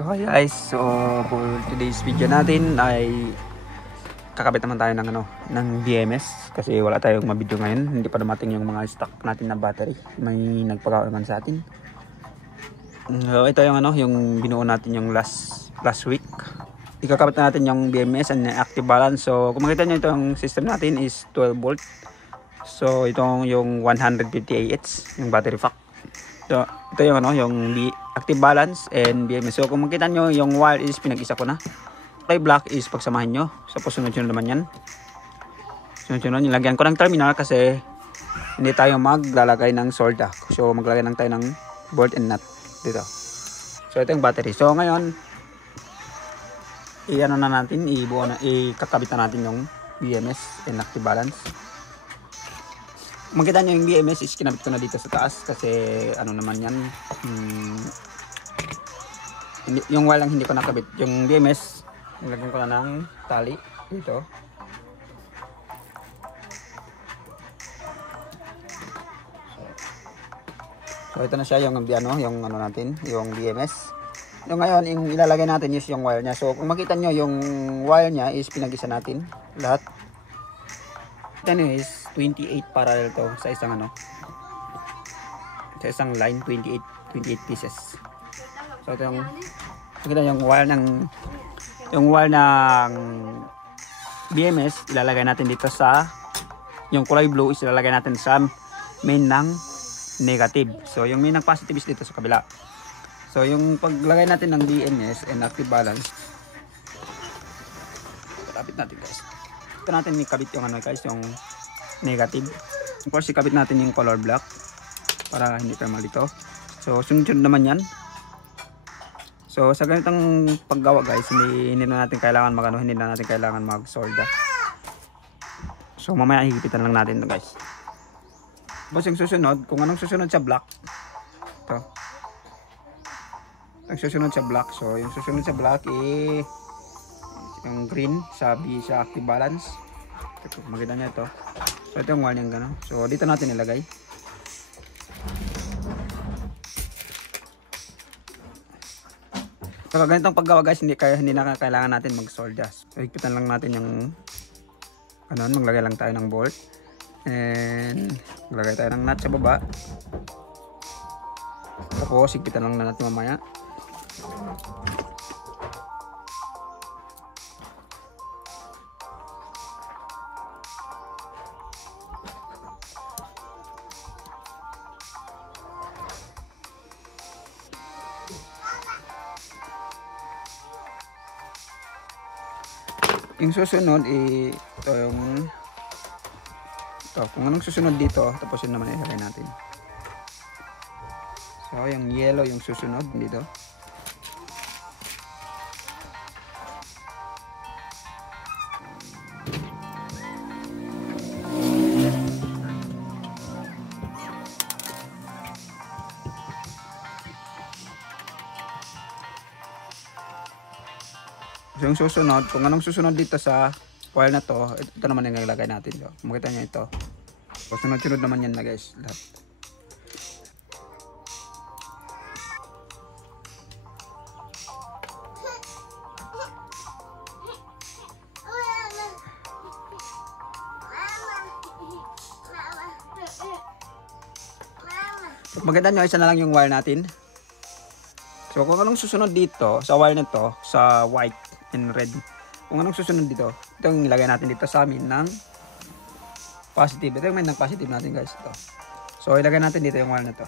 So hi guys, so for today's video natin ay kakabit naman tayo ng BMS kasi wala tayong mabidyo ngayon, hindi pa dumating yung mga stock natin na battery, may nagpagawa naman sa atin. So ito yung yung binuo natin yung last week. Ikakabit na natin yung BMS and active balance. So kung makita nyo, itong system natin is 12 volt. So itong yung 150 Ah yung battery pack. So ito yung yung active balance and BMS. So kung makita nyo, yung wire is pinag-isa ko na. Okay, black is pagsamahin nyo. So sunod-sunod naman yan. Sunod-sunod, nilagyan ko ng terminal kasi hindi tayo maglalagay ng solda. So maglalagay lang tayo ng bolt and nut dito. So ito yung battery. So ngayon, i-ano na natin, ikakabit na natin yung BMS and active balance. Makita nyo yung BMS is kinabit ko na dito sa taas kasi ano naman yan, yung wire lang hindi ko nakabit. Yung BMS nilagyan ko na ng tali dito. So ito na siya yung natin, yung BMS. Yung ngayon, yung ilalagay natin is yung wire niya. So kung makita nyo, yung wire niya is pinag-isa natin lahat. Ito is 28 parallel to sa isang sa isang line, 28 pieces. So ito yung makita yung wire ng BMS ilalagay natin dito sa yung kulay blue is ilalagay natin sa main ng negative. So yung main ng positive is dito sa kabila. So yung paglagay natin ng BMS and active balance, kapit natin guys. Ito natin ikabit yung guys, yung negative. Of course, ikabit natin yung color black para hindi tayo malito. So sunod-sunod naman yan. So sa ganitong paggawa guys, hindi na natin kailangan mag-solda. So mamaya higipitan lang natin ito guys. Tapos yung susunod, kung anong susunod sa black, ito. Ang susunod sa black, so yung susunod sa black yung green sa active balance. Ito, makita nyo ito. So ito yung warning gano'n. So dito natin ilagay. So ganitong paggawa guys, hindi na kailangan natin mag-solda. So higpitan lang natin yung maglagay lang tayo ng bolt. And maglagay tayo ng nut sa baba. Tapos higpitan lang natin mamaya. Yung susunod ito yung kung anong susunod dito, tapos yun naman ilagay natin. So yung yellow yung susunod dito. So yung susunod, kung anong susunod dito sa wire na to, ito naman yung ilagay natin. So, makita nyo ito. So sunod-sunod naman yan na guys, lahat. So makita nyo, isa na lang yung wire natin. So kung anong susunod dito sa wire nito, sa white and red, kung anong susunod dito, ito yung ilagay natin dito sa amin ng positive. Ito yung main ng positive natin guys, ito. So ilagay natin dito yung wire na to.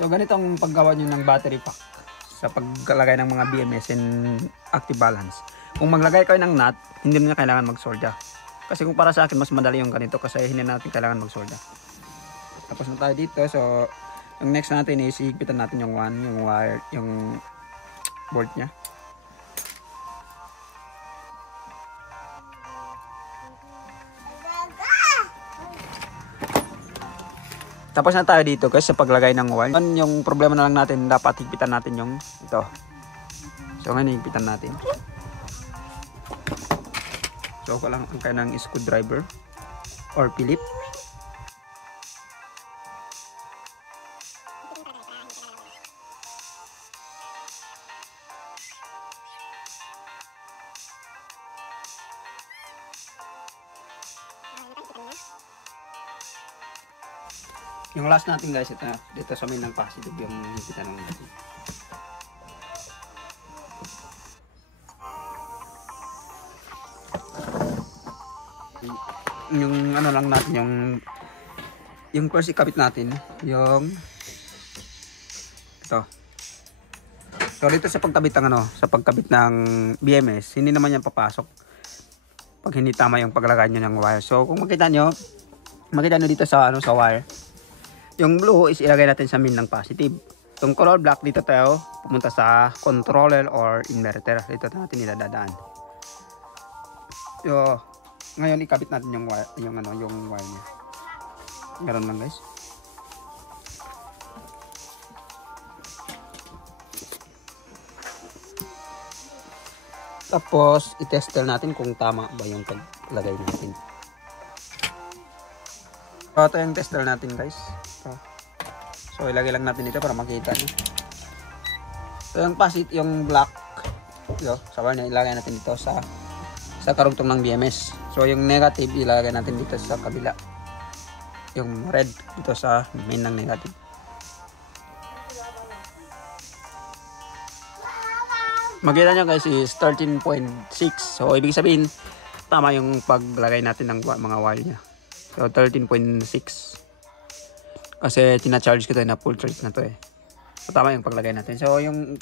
So ganitong paggawa nyo ng battery pack sa paglalagay ng mga BMS and active balance. Kung maglagay kayo ng nut, hindi na kailangan mag-solda. Kasi kung para sa akin, mas madali yung ganito kasi hindi natin kailangan mag-solda. Tapos na tayo dito. So, yung next natin is higpitan natin yung wire, yung bolt niya. Tapos na tayo dito guys sa paglagay ng wire. Yung problema na lang natin, dapat higpitan natin yung ito. So, ngayon higpitan natin. So lang ang kanang screwdriver or Philip. Yung last natin guys, ito na, dito sa main ng positive yung kita ng natin. Yung ano lang natin, yung first ikabit natin, yung ito. So dito sa pagkabit ng sa pagkabit ng BMS, hindi naman yan papasok pag hindi tama yung paglagay nyo ng wire. So kung makita nyo dito sa sa wire, yung blue is ilagay natin sa min ng positive. Yung color black dito tayo pumunta sa controller or inverter. Dito natin niladadaan. So ngayon ikabit natin yung wire, yung wire niya. Ganun lang guys. Tapos i-tester natin kung tama ba yung paglagay natin. So ito yung tester natin guys. So ilagay lang natin dito para makita nyo. So yung black sa wire niya ilagay natin dito sa karugtong ng BMS. So yung negative ilagay natin dito sa kabila. Yung red dito sa main ng negative. Makita nyo guys is 13.6. So ibig sabihin tama yung paglagay natin ng mga wire niya. So 13.6. Kasi tina-charge ko tayo na full charge na to eh. So tama yung paglagay natin. So yung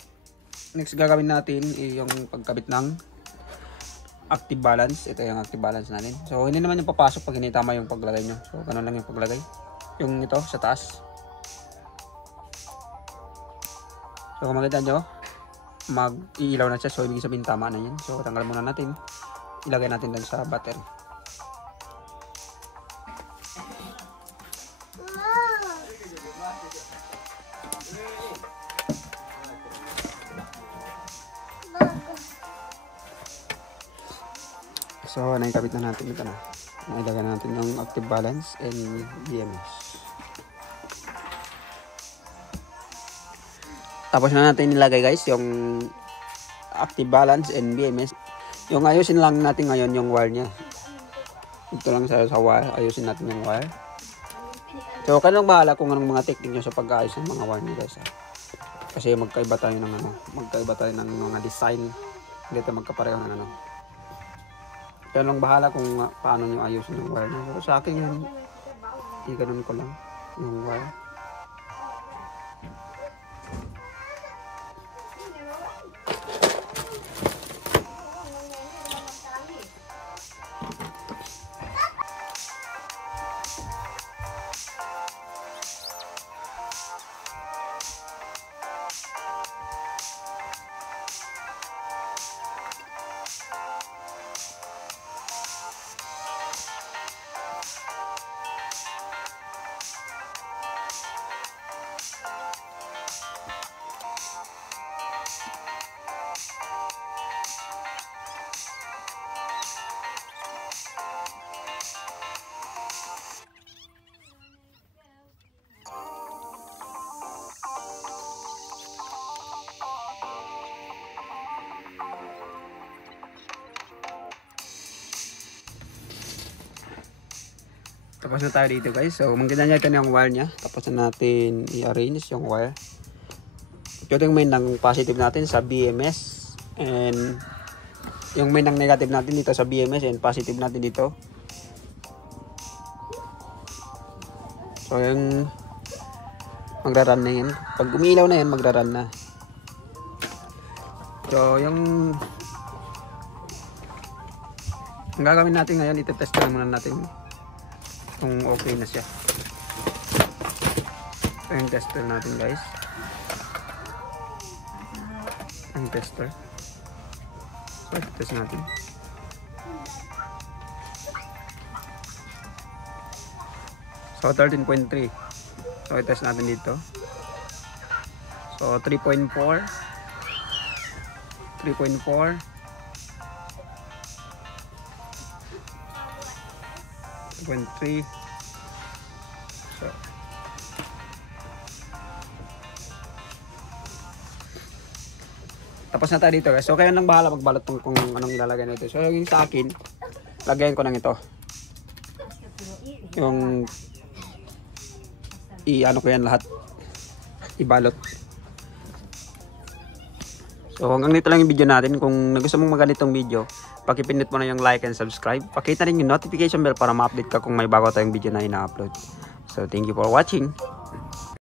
next gagawin natin ay yung pagkabit ng active balance. Ito yung active balance natin. So hindi naman yung papasok pag hindi tama yung paglagay nyo. So ganun lang yung paglagay. Yung ito sa taas. So kung makita nyo, mag-iilaw na siya. So ibig sabihin tama na yan. So tanggal muna natin. Ilagay natin lang sa battery. So naikabit na natin ito na. Nailagay na natin yung active balance and BMS. Tapos na natin nilagay guys yung active balance and BMS. Yung ayusin lang natin ngayon yung wire nya. Ito lang sa wire. Ayusin natin yung wire. So kailang bahala kung anong mga technique nyo sa pag-aayos ng mga wire nyo guys. Kasi magkaiba tayo ng mga design. Hindi tayo magkapareho ng Kaya lang bahala kung paano nyo ayusin yung wire nyo. Pero sa akin yun, ganun ko lang yung wire. Tapos na tayo dito guys. So makikita nyo ito na yung wire nya. Tapos na natin i-arrange yung wire. Ito yung main ng positive natin sa BMS. And yung main ng negative natin dito sa BMS and positive natin dito. So yung magra-run na yan. Pag umilaw na yan, magra-run na. So yung ang gagawin natin ngayon, ito-test na muna natin kung okay na siya. Ito yung tester natin guys. Yung tester. So test natin. So 13.3. So i-test natin dito. So 3.4. 3.4. 2.3. So, tapos na tayo dito guys. So kayo nang bahala magbalot kung anong ilalagay nito. So yung sa akin, lagayan ko nang ito. Yung i-ano ko yan lahat. Ibalot. So hanggang dito lang yung video natin. Kung gusto mong maganitong video, pakipindot mo na yung like and subscribe. Pakita rin yung notification bell para ma-update ka kung may bago tayong video na ina-upload. So thank you for watching.